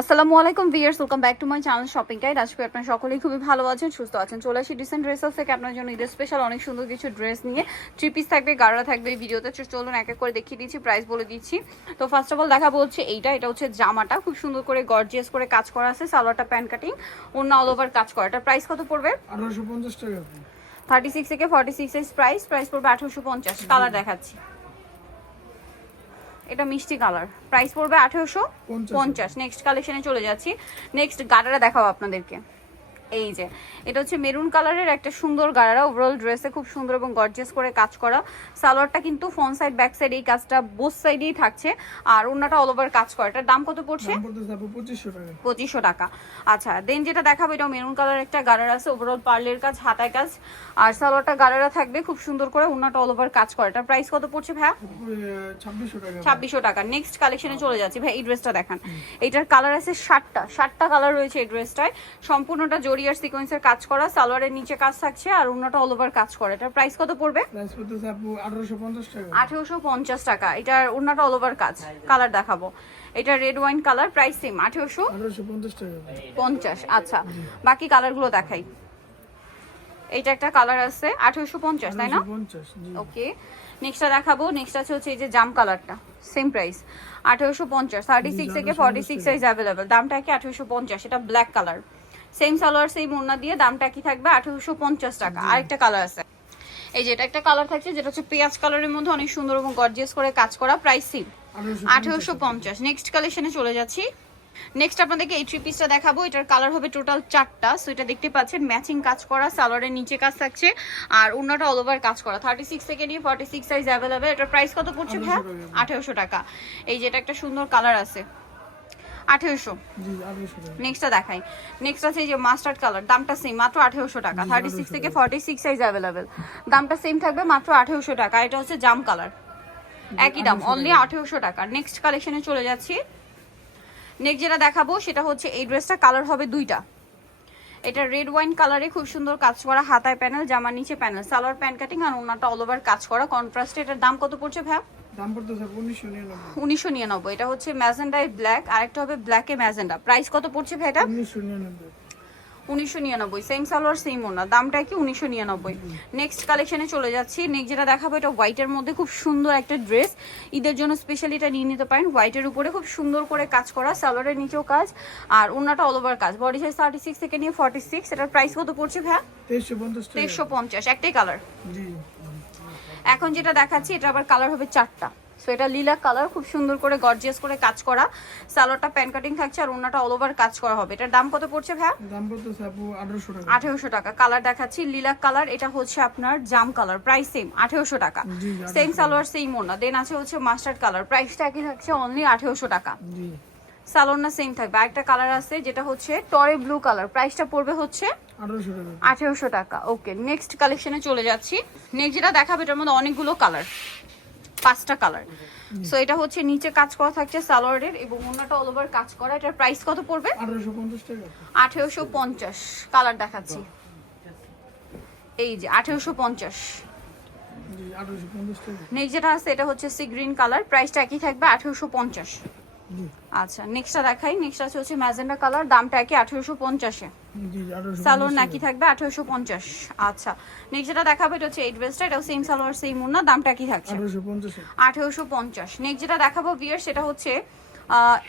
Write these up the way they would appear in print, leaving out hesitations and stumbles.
আসসালামু আলাইকুম viewers, welcome back to my channel shopping guide. আজকে আপনারা সকলেই খুবই ভালো আছেন, সুস্থ আছেন। চলে আসি ডিসেন্ট ড্রেসেস থেকে আপনার জন্য ঈদের স্পেশাল অনেক সুন্দর কিছু ড্রেস নিয়ে। থ্রি পিস থাকবে, গাড়া থাকবে এই ভিডিওতে। চলুন এক এক করে দেখিয়ে দিচ্ছি, প্রাইস বলে দিচ্ছি। তো ফার্স্ট অফ অল দেখাবো হচ্ছে এটা হচ্ছে জামাটা, খুব সুন্দর করে গর্জিয়াস করে কাজ করা আছে। সালোয়ারটা প্যান্ট কাটিং, অন্য অল ওভার কাজ করা। এটার প্রাইস কত পড়বে? 1850 টাকা। 36 থেকে 46 সাইজ প্রাইস পড়বে 1850। কালার দেখাচ্ছি, এটা মিষ্টি কালার, প্রাইস পড়বে 1850। নেক্সট কালেকশনে চলে যাচ্ছি। নেক্সট গাড়ারা দেখাবো আপনাদেরকে। এই যে এটা হচ্ছে মেরুন কালারের একটা সুন্দর গাড়ারা, ওভারঅল ড্রেসে খুব সুন্দর এবং গর্জিয়াস করে কাজ করা। সালোয়ারটা কিন্তু ফ্রন্ট সাইড ব্যাক সাইড এই কাজটা বোথ সাইডেই থাকছে, আর ওন্নাটা অল ওভার কাজ করা। এটার দাম কত পড়ছে? 2500 টাকা। আচ্ছা, দেন যেটা দেখাবো এটা মেরুন কালার একটা গাড়ারা আছে, ওভারঅল পার্লের কাজ, হাতায় কাজ, আর সালোয়ারটা গাড়ারা থাকবে খুব সুন্দর করে, ওন্নাটা অল ওভার কাজ করা। এটার প্রাইস কত পড়ছে ভাই? 2600 টাকা। নেক্সট কালেকশনে চলে যাচ্ছি। ভাই এই ড্রেসটা দেখান। এটার কালার আছে 60টা কালার রয়েছে এই ড্রেসটায়। সম্পূর্ণটা জরিয়ার সিকোয়েন্সের কাজ করা, সালোয়ারের নিচে কাজ থাকছে, আর ওন্নাটা অল ওভার কাজ করা। এটার প্রাইস কত পড়বে? 1850 টাকা। এটার ওন্নাটা অল ওভার কাজ। কালার দেখাবো, এটা red wine colour, price same 1850 টাকা। আচ্ছা, বাকি কালারগুলো দেখাই। এইটা একটা কালার আছে 1850, তাই না? ওকে, নেক্সটটা দেখাবো। নেক্সট আছে হচ্ছে এই যে জাম কালারটা, সেম প্রাইস 1850। 36 থেকে 46 সাইজ অ্যাভেলেবেল। দামটা কি? 1850। এটা black colour, same salwar same ওড়না দিয়ে, দামটা কি থাকবে? 1850 টাকা। আরেকটা কালার আছে, এই যে এটা একটা কালার থাকছে যেটা হচ্ছে পেঁয়াজ কালারের মধ্যে অনেক সুন্দর এবং গর্জিয়াস করে কাজ করা, প্রাইস সেম 1850। নেক্সট কালেকশনে চলে যাচ্ছি। নেক্সট আপনাদেরকে এই থ্রি পিসটা দেখাবো। এটার কালার হবে টোটাল 4টা। সো এটা দেখতে পাচ্ছেন ম্যাচিং কাজ করা, সালোয়ারের নিচে কাজ থাকছে, আর ওন্নাটা অল ওভার কাজ করা। 36 থেকে নিয়ে 46 সাইজ অ্যাভেলেবেল। এটার প্রাইস কত পড়ছে ভাই? 1800 টাকা। এই যে এটা একটা সুন্দর কালার আছে 1800। নেক্সটটা দেখাই। নেক্সট আছে এই যে মাস্টার্ড কালার, দামটা সেম, মাত্র 1800 টাকা। 36 থেকে 46 সাইজ অ্যাভেলেবেল, দামটা সেম থাকবে, মাত্র 1800 টাকা। এটা হচ্ছে জাম কালার, একই দাম, অনলি 1800 টাকা। নেক্সট কালেকশনে চলে যাচ্ছি। নেক্সট যেটা দেখাবো সেটা হচ্ছে এই ড্রেসটা, কালার হবে দুইটা। এটা রেড ওয়াইন কালারে খুব সুন্দর কাজ করা, হাতায় প্যানেল, জামার নিচে প্যানেল, সালোয়ার প্যান্ট কাটিং, আর ওন্নাটা অল ওভার কাজ করা কন্ট্রাস্টে। এটার দাম কত পড়ছে ভাই? দাম পড়তেছে 1999। এটা হচ্ছে ম্যাজেন্ডায় ব্ল্যাক, আরেকটা হবে ব্ল্যাকে ম্যাজেন্ডা। প্রাইস কত পড়ছে ভাই এটা? 1999। সেম সালোয়ার সেম ওড়না, দামটা কি? 1999। নেক্সট কালেকশনে চলে যাচ্ছি। নেক্সট যেটা দেখাবো এটা হোয়াইটের মধ্যে খুব সুন্দর একটা ড্রেস, ঈদের জন্য স্পেশালি এটা নিয়ে নিতে পারেন। হোয়াইটের উপরে খুব সুন্দর করে কাজ করা, সালোয়ারের নিচেও কাজ, আর ওড়নাটা অল ওভার কাজ। বডি সাইজ 36 থেকে নিয়ে 46। এটার প্রাইস কত পড়ছে ভাই? 2350। একটাই কালার। এখন যেটা দেখাচ্ছি এটা আবার কালার হবে 4টা। সো এটা লিলাক কালার, খুব সুন্দর করে গর্জিয়াস করে কাজ করা, সালোয়ারটা প্যান্ট কাটিং থাকছে, আর ওন্নাটা অল ওভার কাজ করা হবে। এটার দাম কত পড়ছে ভাই? দাম পড়তেছে 1800 টাকা। কালার দেখাচ্ছি লিলাক কালার, এটা হচ্ছে আপনার জাম কালার, প্রাইস সেম 1800 টাকা। সেম সালোয়ার সেম ওন্না। দেন আছে হচ্ছে মাস্টার্ড কালার, প্রাইসটা একই থাকছে, অনলি 1800 টাকা। সালোয়ার না সেম থাকবে। আরেকটা কালার আছে যেটা হচ্ছে টরে ব্লু কালার, প্রাইসটা পড়বে হচ্ছে 1800 টাকা। ওকে, নেক্সট কালেকশনে চলে যাচ্ছি। নেক্সট যেটা দেখাবে এটার মধ্যে অনেকগুলো কালার, 5টা কালার। সো এটা হচ্ছে নিচে কাজ করা থাকছে সালোয়ারের, এবং ওন্নাটা অল ওভার কাজ করা। এটার প্রাইস কত পড়বে? 1850 টাকা। 1850। কালার দেখাচ্ছি, এই যে 1850। নেক্সট যেটা আছে এটা হচ্ছে সি গ্রিন কালার, প্রাইসটা একই থাকবে 1850। আচ্ছা, নেক্সটটা দেখাই। নেক্সট আছে হচ্ছে ম্যাজেন্ডা কালার, দামটা একই 1850-এ। সালোয়ার নাকি থাকবে 1850। আচ্ছা, নেক্সট যেটা দেখাবো এটা হচ্ছে এই ড্রেসটা, এটাও সেম সালোয়ার সেম ওন্না, দামটা কি থাকছে? 1850। নেক্সট যেটা দেখাবো ভিউয়ার সেটা হচ্ছে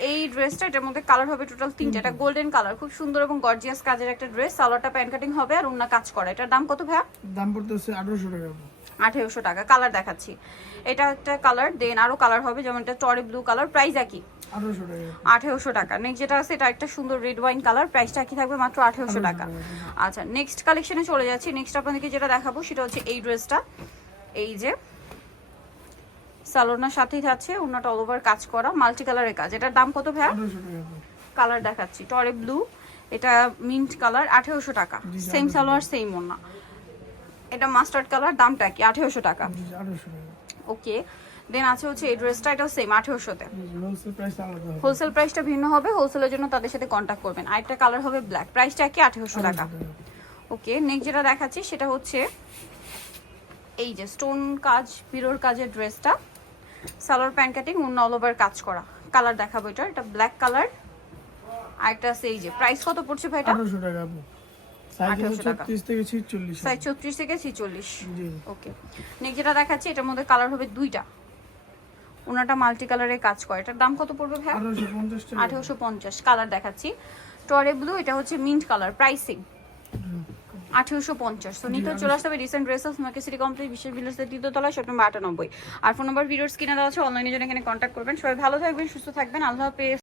এই ড্রেসটা, এটার মধ্যে কালার হবে টোটাল 3টা। এটা গোল্ডেন কালার, খুব সুন্দর এবং গর্জিয়াস কাজের একটা ড্রেস, সালোয়ারটা প্যান্ট কাটিং হবে, আর ওন্না কাজ করা। এটার দাম কত ভাইয়া? দাম পড়তেছে 1800 টাকা। 1800 টাকা। কালার দেখাচ্ছি, এটা একটা কালার, দেন আরো কালার হবে, যেমন এটা টরে ব্লু কালার, প্রাইস একই 1800 টাকা। নেক্সট যেটা আছে এটা একটা সুন্দর রেড ওয়াইন কালার, প্রাইসটা কি থাকবে? মাত্র 1800 টাকা। আচ্ছা, নেক্সট কালেকশনে চলে যাচ্ছি। নেক্সট আপনাদেরকে যেটা দেখাবো সেটা হচ্ছে এই ড্রেসটা, এই যে সালোনার সাথেই থাকছে, ওন্নাটা অল ওভার কাজ করা, মাল্টি কালারের কাজ। এটার দাম কত ভাই? কালার দেখাচ্ছি টরে ব্লু, এটা মিন্ট কালার, 1800 টাকা। সেম সালোয়ার সেম ওন্না। এটা মাস্টার্ড কালার, দামটা কি? 1800 টাকা। ওকে, দেন আছে হচ্ছে এই ড্রেসটা, এটাও সেম 1800-তে। হোলসেল প্রাইসটা ভিন্ন হবে, হোলসেলের জন্য তাদের সাথে কন্ট্যাক্ট করবেন। আরেকটা কালার হবে ব্ল্যাক, প্রাইসটা কি? 1800 টাকা। ওকে, নেক্সট যেটা দেখাচ্ছি সেটা হচ্ছে এই যে স্টোন কাজ, পিরোর কাজের ড্রেসটা, সালোয়ার প্যান্ট কাটিং, ওন্না অল ওভার কাজ করা। কালার দেখাবো, এটা ব্ল্যাক কালার, আরেকটা আছে এই যে, প্রাইস কত পড়ছে ভাই এটা? 1800 টাকা আপু। সাইজ 1800 টাকা। 36 থেকে 46। সাইজ 34 থেকে 46। জি। ওকে, নেক্সট যেটা দেখাচ্ছি এটার মধ্যে কালার হবে দুইটা, ওনাটা মাল্টি কালারের কাজ করে। এটার দাম কত পড়বে ভাই? 1850 টাকা। 1850। কালার দেখাচ্ছি টরে ব্লু, এটা হচ্ছে মিন্ট কালার, প্রাইসিং 1850। তো নিতে চলে আসতে হবে recent dresses market city complex বিশ্বের ভিলেজের দ্বিতীয়তলা, শপ নম্বর 98। আর ফোন নাম্বার ভিডিওর স্ক্রিনে দেওয়া আছে, অনলাইনে জন্য এখানে কন্ট্যাক্ট করবেন। সবাই ভালো থাকবেন, সুস্থ থাকবেন, আল্লাহ হাফেজ।